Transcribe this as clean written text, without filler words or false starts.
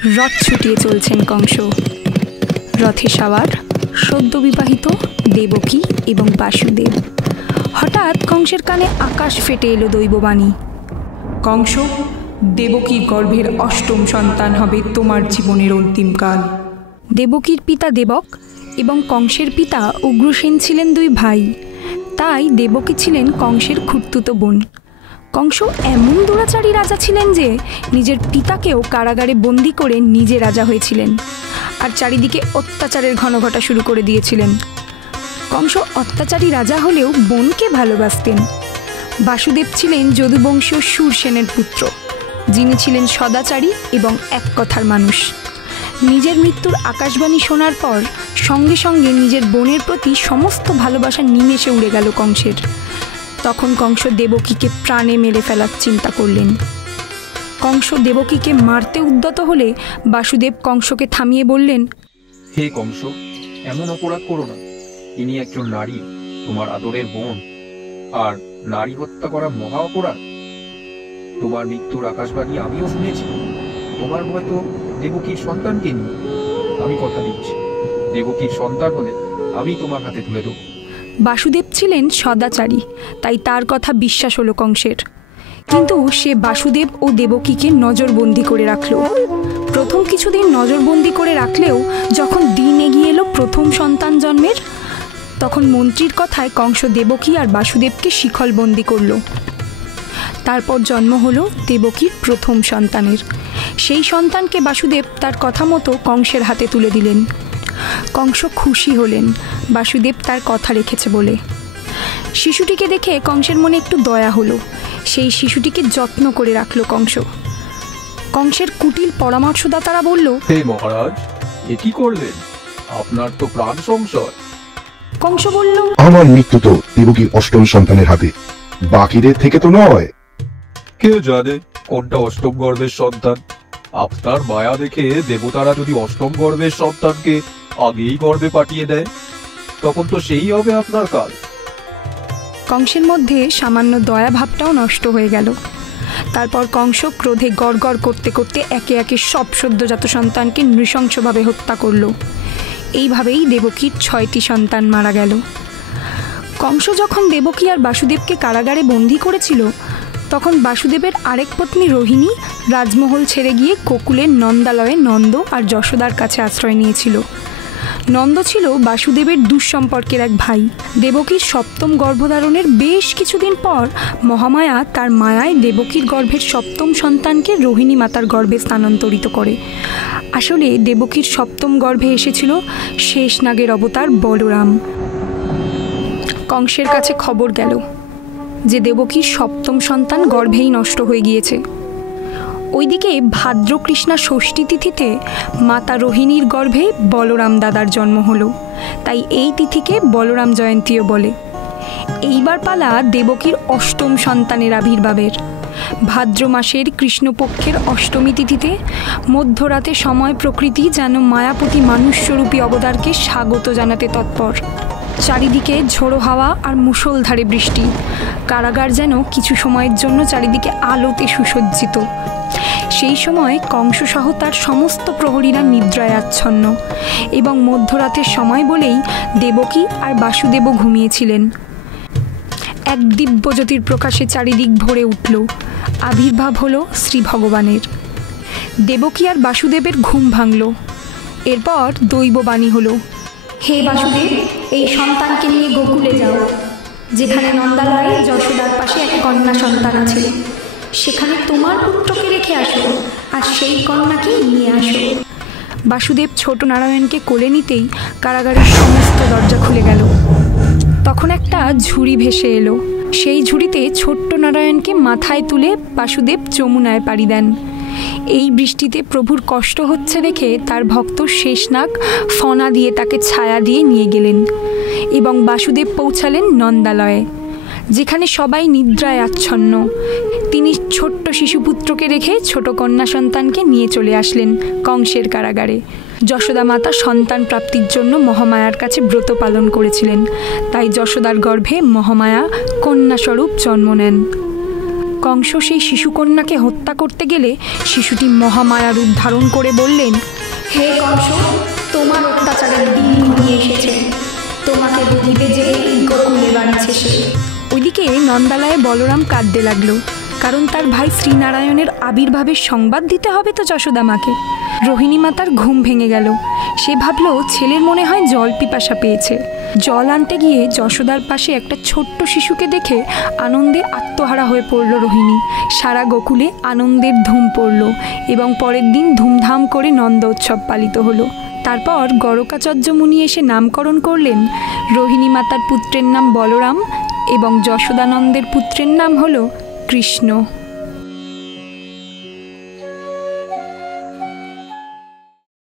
রথ ছুটিয়ে চলছেন কংস। রথে সওয়ার সদ্য বিবাহিত দেবকী এবং বাসুদেব। হঠাৎ কংসের কানে আকাশ ফেটে এলো দৈববাণী, কংস, দেবকীর গর্ভের অষ্টম সন্তান হবে তোমার জীবনের অন্তিমকাল। দেবকীর পিতা দেবক এবং কংসের পিতা উগ্রসেন ছিলেন দুই ভাই, তাই দেবকী ছিলেন কংসের খুড়তুতো বোন। কংস এমন দুরাচারী রাজা ছিলেন যে নিজের পিতাকেও কারাগারে বন্দি করে নিজে রাজা হয়েছিলেন, আর চারিদিকে অত্যাচারের ঘনঘটা শুরু করে দিয়েছিলেন। কংস অত্যাচারী রাজা হলেও বোনকে ভালোবাসতেন। বাসুদেব ছিলেন যদুবংশীয় শূরসেনের পুত্র, যিনি ছিলেন সদাচারী এবং এক কথার মানুষ। নিজের মৃত্যুর আকাশবাণী শোনার পর সঙ্গে সঙ্গে নিজের বোনের প্রতি সমস্ত ভালোবাসা নিমেষে উড়ে গেল কংসের। তখন কংস দেবকীকে প্রাণে মেরে ফেলার চিন্তা করলেন। কংস দেবকীকে মারতে উদ্যত হলে বাসুদেব কংসকে থামিয়ে বললেন, হে কংস, এমন অপরাধ করো না। ইনি একজন নারী, তোমার আদরের বোন, আর নারী হত্যা করা মহা অপরাধ। তোমার মৃত্যুর আকাশবাণী আমিও শুনেছি। তোমার হয়তো দেবকীর সন্তানকে নিয়ে। আমি কথা দিচ্ছি, দেবকীর সন্তান হলে আমি তোমার হাতে তুলে দেব। বাসুদেব ছিলেন সদাচারী, তাই তার কথা বিশ্বাস হলো কংসের। কিন্তু সে বাসুদেব ও দেবকীকে নজরবন্দি করে রাখল। প্রথম কিছুদিন নজরবন্দি করে রাখলেও যখন দিন এগিয়ে এলো প্রথম সন্তান জন্মের, তখন মন্ত্রীর কথায় কংস দেবকী আর বাসুদেবকে শিখলবন্দি করল। তারপর জন্ম হলো দেবকীর প্রথম সন্তানের। সেই সন্তানকে বাসুদেব তার কথা মতো কংসের হাতে তুলে দিলেন। কংস খুশি হলেন বাসুদেব তার কথা রেখেছে বলে। শিশুটিকে দেখে কংসের মনে একটু দয়া হলো। সেই শিশুটিকে যত্ন করে রাখলো কংস। কংসের কুটিল পরামর্শদাতারা বলল, হে মহারাজ, এ কি করলেন? আপনার তো প্রাণ সংশয়। কংস বলল, আমার মৃত্যু তো দেবকীর অষ্টম সন্তানের হাতে, বাকিদের থেকে তো নয়। কে জানে কোনটা অষ্টম গর্ভের সন্তান? আপনার মায়া দেখে দেবতারা যদি অষ্টম গর্ভের সন্তানকে আগেই গর্ভে পাঠিয়ে দেয়, তখন তো সেই হবে আপনার কাল। কংসের মধ্যে সামান্য দয়া ভাবটাও নষ্ট হয়ে গেল। তারপর কংস ক্রোধে গড়গড় করতে করতে একে একে সব সদ্যজাত সন্তানকে নৃশংসভাবে হত্যা করল। এইভাবেই দেবকীর 6টি সন্তান মারা গেল। কংস যখন দেবকী আর বাসুদেবকে কারাগারে বন্দি করেছিল, তখন বাসুদেবের আরেক পত্নী রোহিণী রাজমহল ছেড়ে গিয়ে গোকুলের নন্দালয়ে নন্দ আর যশোদার কাছে আশ্রয় নিয়েছিল। নন্দ ছিল বাসুদেবের দুঃসম্পর্কের এক ভাই। দেবকীর সপ্তম গর্ভধারণের বেশ কিছুদিন পর মহামায়া তার মায়ায় দেবকীর গর্ভের সপ্তম সন্তানকে রোহিণী মাতার গর্ভে স্থানান্তরিত করে। আসলে দেবকীর সপ্তম গর্ভে এসেছিল শেষনাগের অবতার বলরাম। কংসের কাছে খবর গেল যে দেবকীর সপ্তম সন্তান গর্ভেই নষ্ট হয়ে গিয়েছে। ওইদিকে ভাদ্রকৃষ্ণা ষষ্ঠী তিথিতে মাতা রোহিণীর গর্ভে বলরাম দাদার জন্ম হলো, তাই এই তিথিকে বলরাম জয়ন্তীও বলে। এইবার পালা দেবকীর অষ্টম সন্তানের আবির্ভাবের। ভাদ্র মাসের কৃষ্ণপক্ষের অষ্টমী তিথিতে মধ্যরাতে সময় প্রকৃতি যেন মায়াপতি মানুষস্বরূপী অবতারকে স্বাগত জানাতে তৎপর। চারিদিকে ঝোড়ো হাওয়া আর মুষলধারে বৃষ্টি। কারাগার যেন কিছু সময়ের জন্য চারিদিকে আলোতে সুসজ্জিত। সেই সময় কংসসহ তার সমস্ত প্রহরীরা নিদ্রায় আচ্ছন্ন, এবং মধ্যরাতের সময় বলেই দেবকী আর বাসুদেবও ঘুমিয়েছিলেন। এক দিব্যজ্যোতির প্রকাশে চারিদিক ভরে উঠল। আবির্ভাব হলো শ্রী ভগবানের। দেবকী আর বাসুদেবের ঘুম ভাঙল। এরপর দৈববাণী হলো, হে বাসুদেব, এই সন্তানকে নিয়ে গোকুলে যাও, যেখানে নন্দালয়ে যশোদার পাশে এক কন্যা সন্তান আছে। সেখানে তোমার পুত্রকে রেখে আসো, আর সেই কন্যাকে নিয়ে আসো। বাসুদেব ছোট নারায়ণকে কোলে নিতেই কারাগারের সমস্ত দরজা খুলে গেল। তখন একটা ঝুড়ি ভেসে এলো। সেই ঝুড়িতে ছোট্ট নারায়ণকে মাথায় তুলে বাসুদেব যমুনায় পাড়ি দেন। এই বৃষ্টিতে প্রভুর কষ্ট হচ্ছে দেখে তার ভক্ত শেষনাগ ফনা দিয়ে তাকে ছায়া দিয়ে নিয়ে গেলেন, এবং বাসুদেব পৌঁছালেন নন্দালয়ে, যেখানে সবাই নিদ্রায় আচ্ছন্ন। তিনি ছোট্ট শিশুপুত্রকে রেখে ছোট কন্যা সন্তানকে নিয়ে চলে আসলেন কংসের কারাগারে। যশোদা মাতা সন্তান প্রাপ্তির জন্য মহামায়ার কাছে ব্রত পালন করেছিলেন, তাই যশোদার গর্ভে মহামায়া কন্যাস্বরূপ জন্ম নেন। কংস সেই শিশুকন্যাকে হত্যা করতে গেলে শিশুটি মহামায়া রূপ ধারণ করে বললেন, হে কংস, তোমার অত্যাচারের দিন ঘনিয়ে এসেছে, তোমাকে বুঝিবে যে গোকুলে বাড়িছে সে। ওইদিকে নন্দালয়ে বলরাম কাঁদতে লাগলো, কারণ তার ভাই শ্রীনারায়ণের আবির্ভাবের সংবাদ দিতে হবে তো যশোদা মাকে। রোহিণী মাতার ঘুম ভেঙে গেল। সে ভাবলো ছেলের মনে হয় জল পিপাসা পেয়েছে। জল আনতে গিয়ে যশোদার পাশে একটা ছোট্ট শিশুকে দেখে আনন্দে আত্মহারা হয়ে পড়ল রোহিণী। সারা গোকুলে আনন্দের ধুম পড়ল এবং পরের দিন ধুমধাম করে নন্দ উৎসব পালিত হলো। তারপর গরকাচার্য মুনি এসে নামকরণ করলেন। রোহিণী মাতার পুত্রের নাম বলরাম এবং যশোদানন্দের পুত্রের নাম হলো কৃষ্ণ।